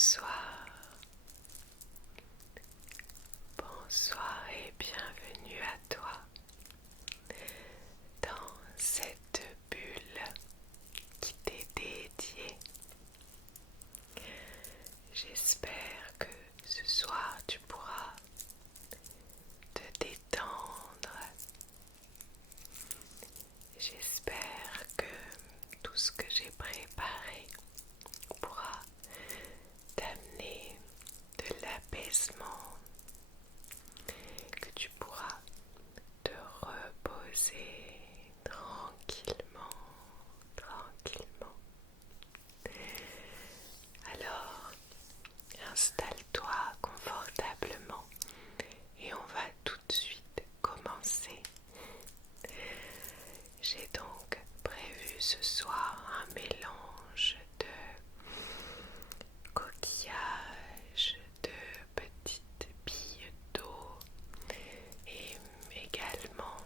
Bonsoir, bonsoir et bienvenue à toi dans cette bulle qui t'est dédiée. J'espère que ce soir tu pourras te détendre. J'espère que tout ce que j'ai préparé pourra t'amener de l'apaisement, que tu pourras te reposer tranquillement, tranquillement. Alors, installe-toi confortablement et on va tout de suite commencer. J'ai donc prévu ce soir un mélange de coquillages, de petites billes d'eau et également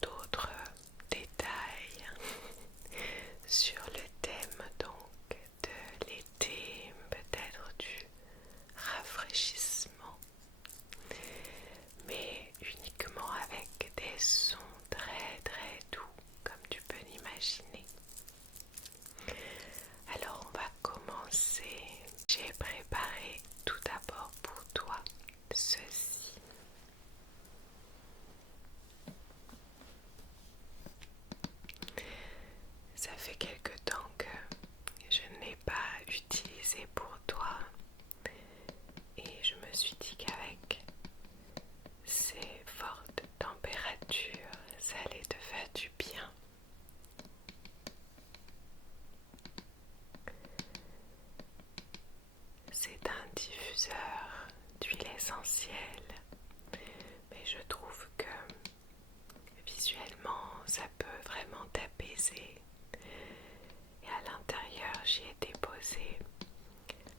d'autres détails sur le thème donc de l'été, peut-être du rafraîchissement, mais uniquement avec des sons très très doux comme tu peux l'imaginer. Alors on va commencer. J'ai préparé tout d'abord pour toi ceci. Ça fait quelque temps que je ne l'ai pas utilisé pour toi et je me suis dit qu'avec ces fortes températures, ça allait te faire du bien. C'est un diffuseur d'huile essentielle, mais je trouve que visuellement ça peut vraiment t'apaiser. Et à l'intérieur, j'y ai déposé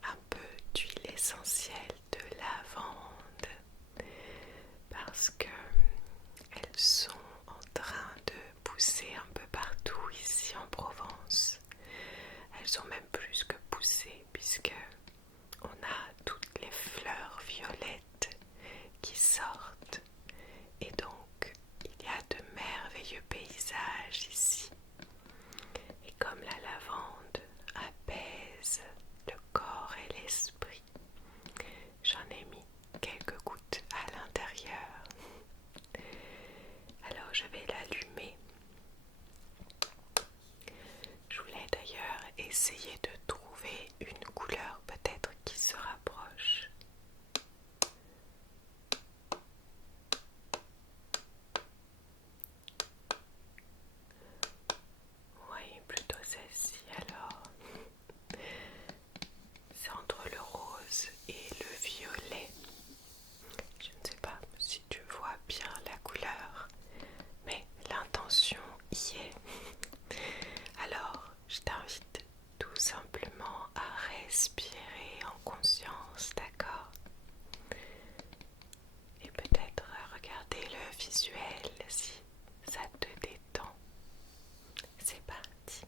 un peu d'huile essentielle de lavande parce que elles sont en train de pousser un peu partout ici en Provence. Elles sont même plus que poussées puisque on a toutes les fleurs violettes qui sortent et donc il y a de merveilleux paysages ici. Et comme la lavande apaise le corps et l'esprit, j'en ai mis quelques gouttes à l'intérieur. Alors je vais l'allumer. Je voulais d'ailleurs essayer de trouver une couleur peut-être qui se rapproche. Oui, plutôt celle-ci alors. C'est entre le rose et le violet. Je ne sais pas si tu vois bien la couleur, mais l'intention y est. Alors, je t'invite tout simplement à respirer en conscience, d'accord? Et peut-être à regarder le visuel si ça te détend. C'est parti.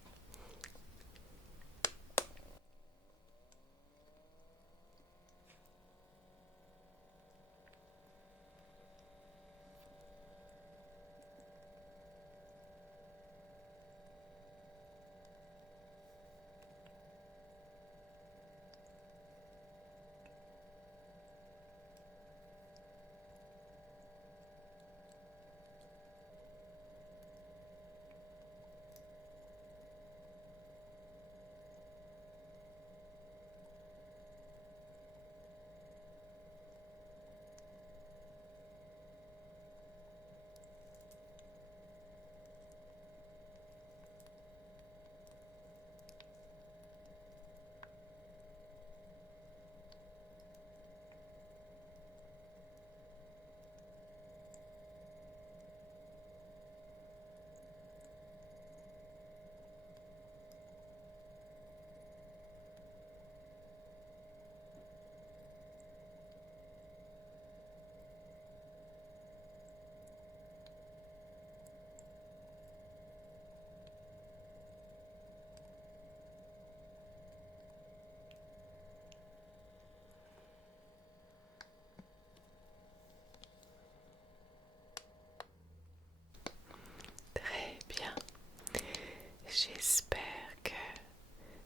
J'espère que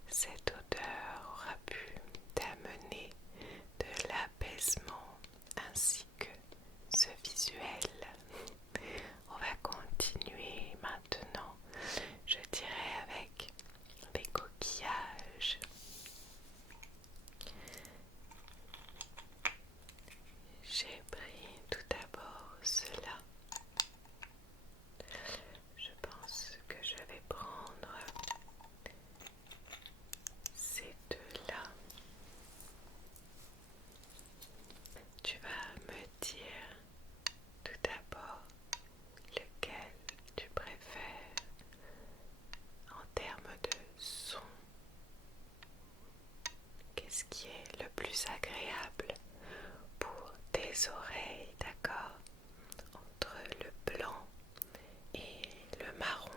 cette odeur aura pu t'amener de l'apaisement ainsi que ce visuel. On va continuer maintenant, je dirais, avec les coquillages. J'ai pris tout d'abord cela. Je pense que je vais prendre ces deux-là. Tu vas me dire tout d'abord lequel tu préfères en termes de son. Qu'est-ce qui est le plus agréable pour tes oreilles, d'accord? Entre le blanc et le marron.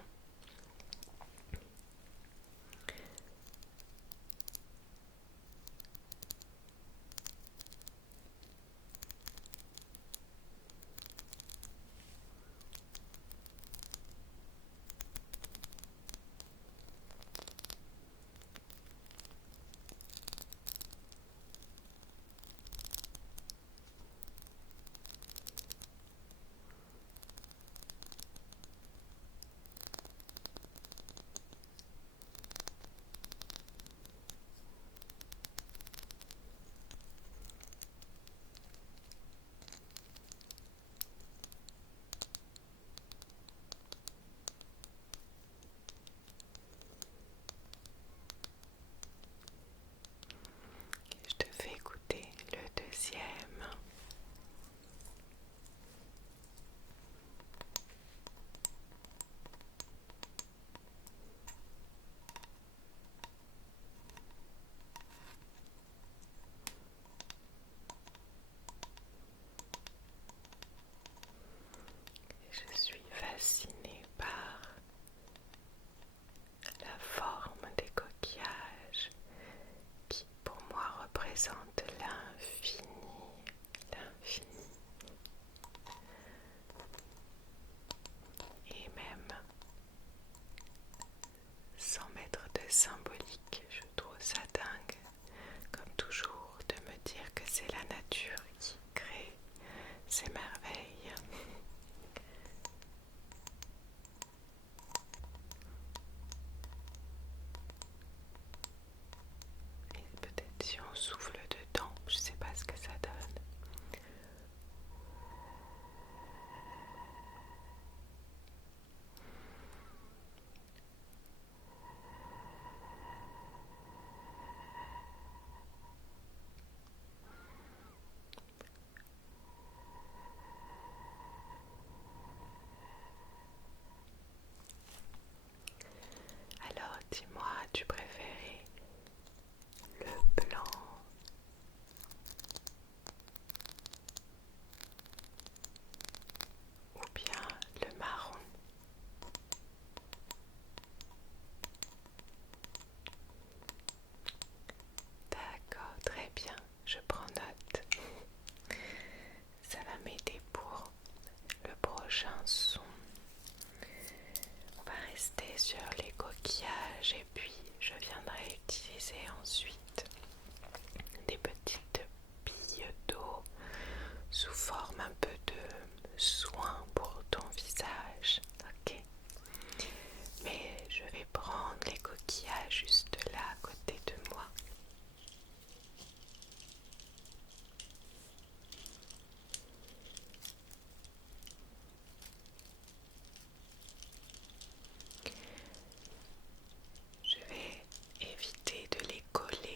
Je te fais écouter le deuxième. Je suis fascinée par la forme des coquillages qui pour moi représente l'infini, l'infini. Et même sans mettre de symbolique, je trouve ça dingue, comme toujours, de me dire que c'est la nature qui crée ces merveilles. Et peut-être si on souffle dedans, je sais pas ce que ça donne. Alors dis-moi, tu préférais le blanc ou bien le marron? D'accord, très bien, je prends note. Ça va m'aider pour le prochain son. On va rester sur les coquillages et puis je viendrai utiliser ensuite des petites billes d'eau sous forme un peu de soin pour ton visage. Ok, mais je vais prendre les coquillages juste là à côté de moi. Je vais éviter de les coller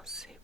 pensées